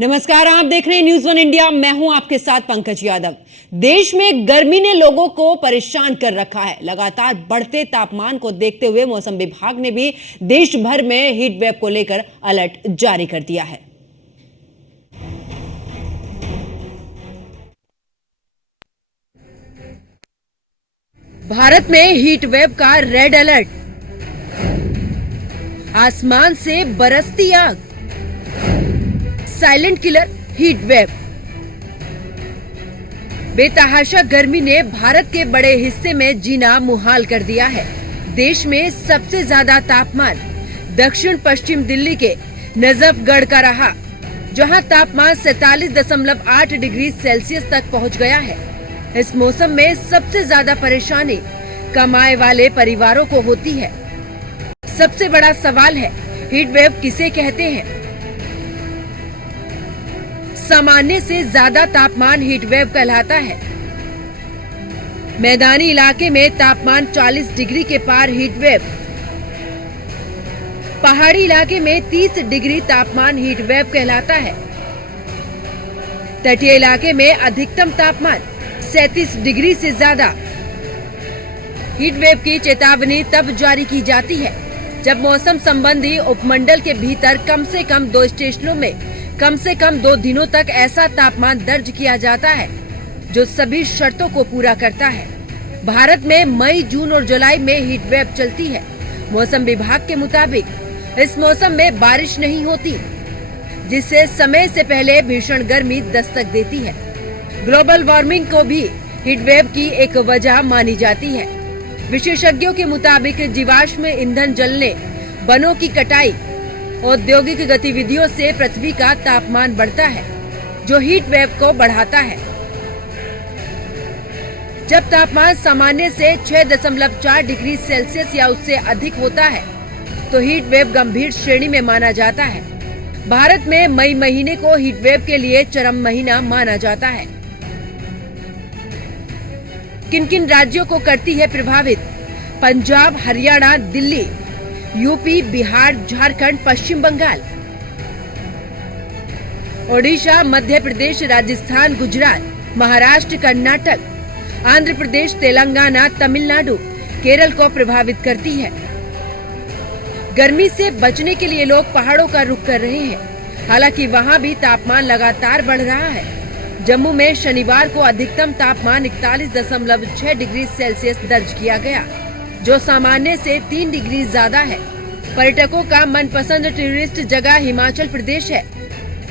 नमस्कार, आप देख रहे हैं न्यूज़ वन इंडिया। मैं हूं आपके साथ पंकज यादव। देश में गर्मी ने लोगों को परेशान कर रखा है। लगातार बढ़ते तापमान को देखते हुए मौसम विभाग ने भी देश भर में हीट वेव को लेकर अलर्ट जारी कर दिया है। भारत में हीट वेव का रेड अलर्ट, आसमान से बरसती आग, साइलेंट किलर हीट वेव। बेतहाशा गर्मी ने भारत के बड़े हिस्से में जीना मुहाल कर दिया है। देश में सबसे ज्यादा तापमान दक्षिण पश्चिम दिल्ली के नजफगढ़ का रहा, जहां तापमान 47.8 डिग्री सेल्सियस तक पहुंच गया है। इस मौसम में सबसे ज्यादा परेशानी कमाए वाले परिवारों को होती है। सबसे बड़ा सवाल है, हीट वेव किसे कहते हैं? सामान्य से ज्यादा तापमान हीट वेव कहलाता है। मैदानी इलाके में तापमान 40 डिग्री के पार हीट वेव, पहाड़ी इलाके में 30 डिग्री तापमान हीट वेव कहलाता है। तटीय इलाके में अधिकतम तापमान 37 डिग्री से ज्यादा। हीट वेव की चेतावनी तब जारी की जाती है जब मौसम संबंधी उपमंडल के भीतर कम से कम 2 स्टेशनों में कम से कम 2 दिनों तक ऐसा तापमान दर्ज किया जाता है जो सभी शर्तों को पूरा करता है। भारत में मई, जून और जुलाई में हीट वेव चलती है। मौसम विभाग के मुताबिक इस मौसम में बारिश नहीं होती, जिससे समय से पहले भीषण गर्मी दस्तक देती है। ग्लोबल वार्मिंग को भी हीट वेव की एक वजह मानी जाती है। विशेषज्ञों के मुताबिक जीवाश्म ईंधन जलने, वनों की कटाई, औद्योगिक गतिविधियों से पृथ्वी का तापमान बढ़ता है, जो हीट वेव को बढ़ाता है। जब तापमान सामान्य से 6.4 डिग्री सेल्सियस या उससे अधिक होता है, तो हीट वेव गंभीर श्रेणी में माना जाता है। भारत में मई महीने को हीट वेव के लिए चरम महीना माना जाता है। किन किन राज्यों को करती है प्रभावित? पंजाब, हरियाणा, दिल्ली, यूपी, बिहार, झारखंड, पश्चिम बंगाल, ओडिशा, मध्य प्रदेश, राजस्थान, गुजरात, महाराष्ट्र, कर्नाटक, आंध्र प्रदेश, तेलंगाना, तमिलनाडु, केरल को प्रभावित करती है। गर्मी से बचने के लिए लोग पहाड़ों का रुख कर रहे हैं। हालांकि वहां भी तापमान लगातार बढ़ रहा है। जम्मू में शनिवार को अधिकतम तापमान 41.6 डिग्री सेल्सियस दर्ज किया गया, जो सामान्य से 3 डिग्री ज्यादा है। पर्यटकों का मनपसंद टूरिस्ट जगह हिमाचल प्रदेश है,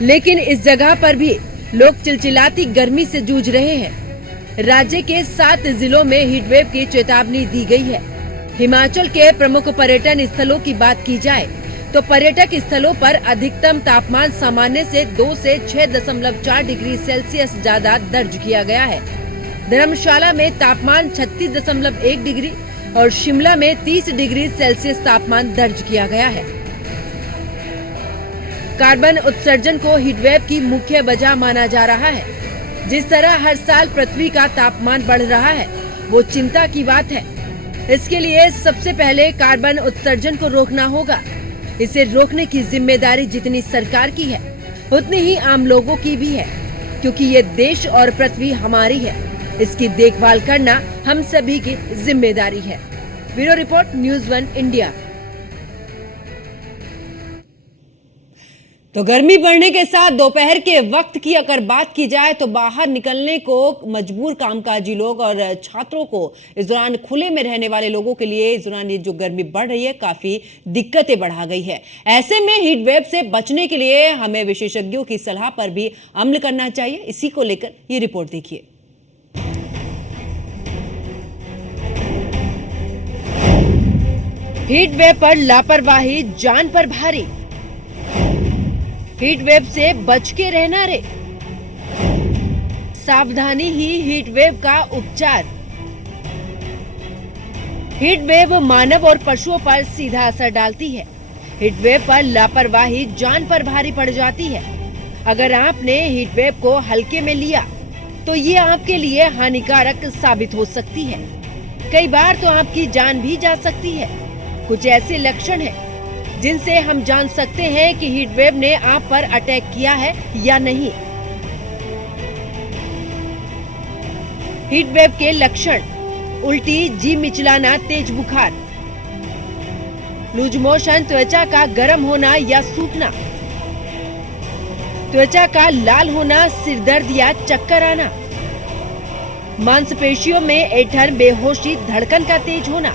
लेकिन इस जगह पर भी लोग चिलचिलाती गर्मी से जूझ रहे हैं। राज्य के 7 जिलों में हीट वेव की चेतावनी दी गई है। हिमाचल के प्रमुख पर्यटन स्थलों की बात की जाए तो पर्यटक स्थलों पर अधिकतम तापमान सामान्य से 2 से 6.4 डिग्री सेल्सियस ज्यादा दर्ज किया गया है। धर्मशाला में तापमान 36.1 डिग्री और शिमला में 30 डिग्री सेल्सियस तापमान दर्ज किया गया है। कार्बन उत्सर्जन को हीट वेव की मुख्य वजह माना जा रहा है। जिस तरह हर साल पृथ्वी का तापमान बढ़ रहा है, वो चिंता की बात है। इसके लिए सबसे पहले कार्बन उत्सर्जन को रोकना होगा। इसे रोकने की जिम्मेदारी जितनी सरकार की है, उतनी ही आम लोगों की भी है, क्योंकि ये देश और पृथ्वी हमारी है। इसकी देखभाल करना हम सभी की जिम्मेदारी है। Bureau report, news one India. तो गर्मी बढ़ने के साथ दोपहर के वक्त की अगर बात की जाए तो बाहर निकलने को मजबूर कामकाजी लोग और छात्रों को इस दौरान खुले में रहने वाले लोगों के लिए इस दौरान ये जो गर्मी बढ़ रही है, काफी दिक्कतें बढ़ा गई है। ऐसे में हीट वेव से बचने के लिए हमें विशेषज्ञों की सलाह पर भी अमल करना चाहिए। इसी को लेकर ये रिपोर्ट देखिए। हीट वेव पर लापरवाही जान पर भारी, हीट वेव से बच के रहना रे, सावधानी ही हीट वेव का उपचार। हीट वेव मानव और पशुओं पर सीधा असर डालती है। हीट वेव पर लापरवाही जान पर भारी पड़ जाती है। अगर आपने हीट वेव को हल्के में लिया तो ये आपके लिए हानिकारक साबित हो सकती है। कई बार तो आपकी जान भी जा सकती है। कुछ ऐसे लक्षण हैं जिनसे हम जान सकते हैं कि हीट वेव ने आप पर अटैक किया है या नहीं। हीट वेव के लक्षण: उल्टी, जी मिचलाना, तेज बुखार, लूज मोशन, त्वचा का गर्म होना या सूखना, त्वचा का लाल होना, सिर दर्द या चक्कर आना, मांसपेशियों में ऐंठन, बेहोशी, धड़कन का तेज होना।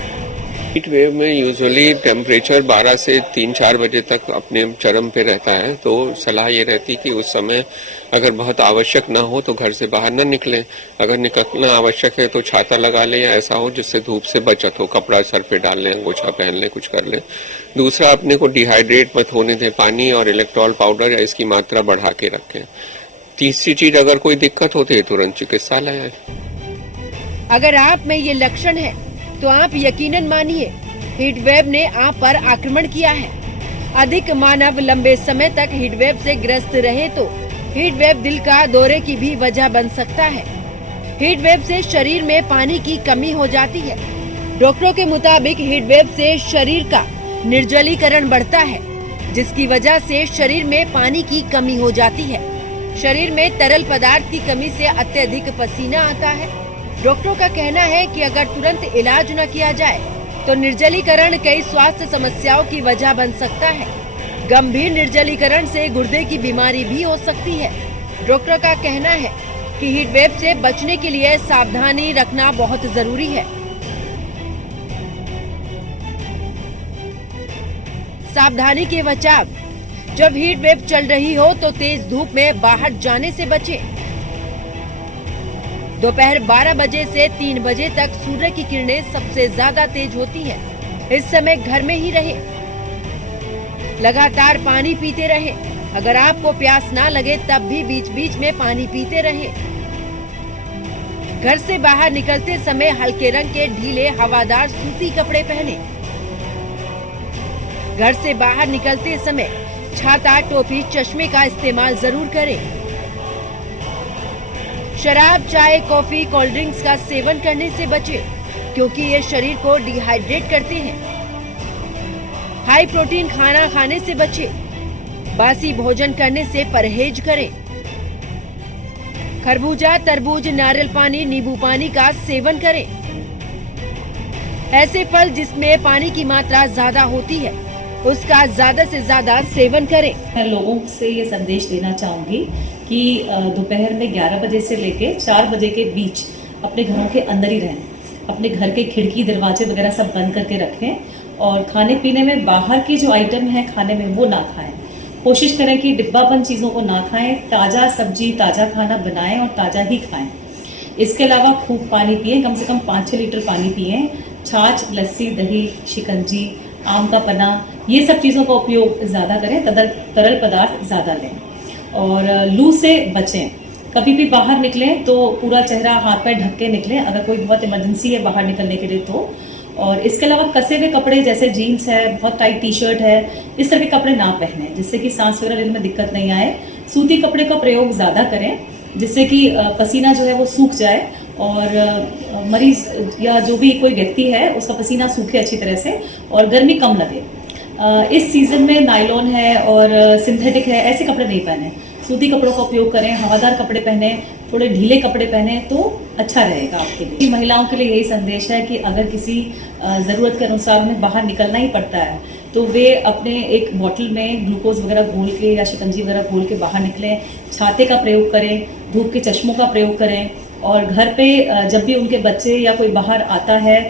हीट वेव में यूजुअली टेम्परेचर 12 से 3-4 बजे तक अपने चरम पे रहता है, तो सलाह ये रहती कि उस समय अगर बहुत आवश्यक ना हो तो घर से बाहर न निकलें। अगर निकलना आवश्यक है तो छाता लगा लें या ऐसा हो जिससे धूप से बचत हो, कपड़ा सर पे डाल लें, अंगोछा पहन लें, कुछ कर लें। दूसरा, अपने को डिहाइड्रेट मत होने दें, पानी और इलेक्ट्रॉल पाउडर या इसकी मात्रा बढ़ा के रखें। तीसरी चीज, अगर कोई दिक्कत होती है तुरंत चिकित्सालय आए। अगर आप में ये लक्षण है तो आप यकीनन मानिए हीट वेव ने आप पर आक्रमण किया है। अधिक मानव लंबे समय तक हीट वेव से ग्रस्त रहे तो हीट वेव दिल का दौरे की भी वजह बन सकता है। हीट वेव से शरीर में पानी की कमी हो जाती है। डॉक्टरों के मुताबिक हीट वेव से शरीर का निर्जलीकरण बढ़ता है, जिसकी वजह से शरीर में पानी की कमी हो जाती है। शरीर में तरल पदार्थ की कमी से अत्यधिक पसीना आता है। डॉक्टरों का कहना है कि अगर तुरंत इलाज न किया जाए तो निर्जलीकरण कई स्वास्थ्य समस्याओं की वजह बन सकता है। गंभीर निर्जलीकरण से गुर्दे की बीमारी भी हो सकती है। डॉक्टर का कहना है कि हीट वेव से बचने के लिए सावधानी रखना बहुत जरूरी है। सावधानी के बचाव: जब हीट वेव चल रही हो तो तेज धूप में बाहर जाने से बचें। दोपहर 12 बजे से 3 बजे तक सूर्य की किरणें सबसे ज्यादा तेज होती है। इस समय घर में ही रहे। लगातार पानी पीते रहे। अगर आपको प्यास ना लगे तब भी बीच बीच में पानी पीते रहे। घर से बाहर निकलते समय हल्के रंग के ढीले हवादार सूती कपड़े पहने। घर से बाहर निकलते समय छाता, टोपी, चश्मे का इस्तेमाल जरूर करें। शराब, चाय, कॉफी, कोल्ड ड्रिंक्स का सेवन करने से बचें, क्योंकि ये शरीर को डिहाइड्रेट करते हैं। हाई प्रोटीन खाना खाने से बचें। बासी भोजन करने से परहेज करें। खरबूजा, तरबूज, नारियल पानी, नींबू पानी का सेवन करें। ऐसे फल जिसमें पानी की मात्रा ज्यादा होती है उसका ज्यादा से ज्यादा सेवन करें। मैं लोगों से ये संदेश देना चाहूँगी कि दोपहर में 11 बजे से लेके 4 बजे के बीच अपने घरों के अंदर ही रहें। अपने घर के खिड़की, दरवाजे वगैरह सब बंद करके रखें और खाने पीने में बाहर की जो आइटम है खाने में वो ना खाएं। कोशिश करें कि डिब्बाबंद चीज़ों को ना खाएं। ताज़ा सब्जी, ताज़ा खाना बनाएं और ताज़ा ही खाएं। इसके अलावा खूब पानी पिएं, कम से कम 5-6 लीटर पानी पिएं। छाछ, लस्सी, दही, शिकंजी, आम का पना, ये सब चीज़ों का उपयोग ज़्यादा करें। तरल पदार्थ ज़्यादा लें और लू से बचें। कभी भी बाहर निकलें तो पूरा चेहरा, हाथ पैर ढक के निकलें अगर कोई बहुत इमरजेंसी है बाहर निकलने के लिए तो। और इसके अलावा कसे हुए कपड़े जैसे जीन्स है, बहुत टाइट टी शर्ट है, इस तरह के कपड़े ना पहनें जिससे कि सांस वगैरह लेने में दिक्कत नहीं आए। सूती कपड़े का प्रयोग ज़्यादा करें जिससे कि पसीना जो है वो सूख जाए और मरीज या जो भी कोई व्यक्ति है उसका पसीना सूखे अच्छी तरह से और गर्मी कम लगे। इस सीज़न में नायलॉन है और सिंथेटिक है, ऐसे कपड़े नहीं पहने। सूती कपड़ों का उपयोग करें, हवादार कपड़े पहने, थोड़े ढीले कपड़े पहने तो अच्छा रहेगा आपके लिए। महिलाओं के लिए यही संदेश है कि अगर किसी ज़रूरत के अनुसार उन्हें बाहर निकलना ही पड़ता है तो वे अपने एक बॉटल में ग्लूकोज वगैरह घोल के या शिकंजी वगैरह घोल के बाहर निकलें। छाते का प्रयोग करें, धूप के चश्मों का प्रयोग करें और घर पे जब भी उनके बच्चे या कोई बाहर आता है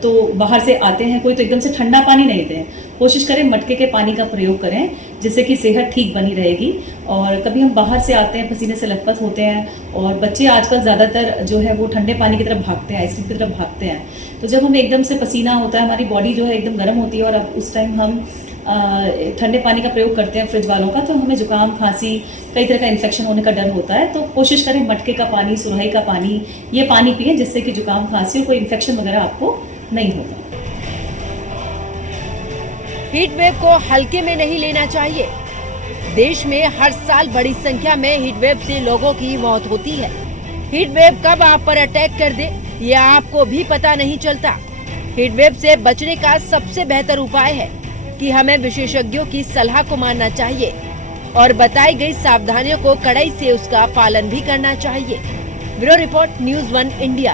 तो बाहर से आते हैं कोई तो एकदम से ठंडा पानी नहीं दें। कोशिश करें मटके के पानी का प्रयोग करें जिससे कि सेहत ठीक बनी रहेगी। और कभी हम बाहर से आते हैं, पसीने से लथपथ होते हैं और बच्चे आजकल ज़्यादातर जो है वो ठंडे पानी की तरफ भागते हैं, आइसक्रीम की तरफ भागते हैं। तो जब हमें एकदम से पसीना होता है, हमारी बॉडी जो है एकदम गर्म होती है और अब उस टाइम हम ठंडे पानी का प्रयोग करते हैं फ्रिज वालों का, तो हमें जुकाम, खांसी, कई तरह का इन्फेक्शन होने का डर होता है। तो कोशिश करें मटके का पानी, सुराही का पानी, ये पानी पिएं जिससे कि जुकाम, खांसी और कोई इन्फेक्शन वगैरह आपको नहीं होगा। हीट वेव को हल्के में नहीं लेना चाहिए। देश में हर साल बड़ी संख्या में हीट वेव से लोगों की मौत होती है। हीट वेव कब आप पर अटैक कर दे ये आपको भी पता नहीं चलता। हीट वेव से बचने का सबसे बेहतर उपाय है कि हमें विशेषज्ञों की सलाह को मानना चाहिए और बताई गई सावधानियों को कड़ाई से उसका पालन भी करना चाहिए। Bureau report, news 1 India.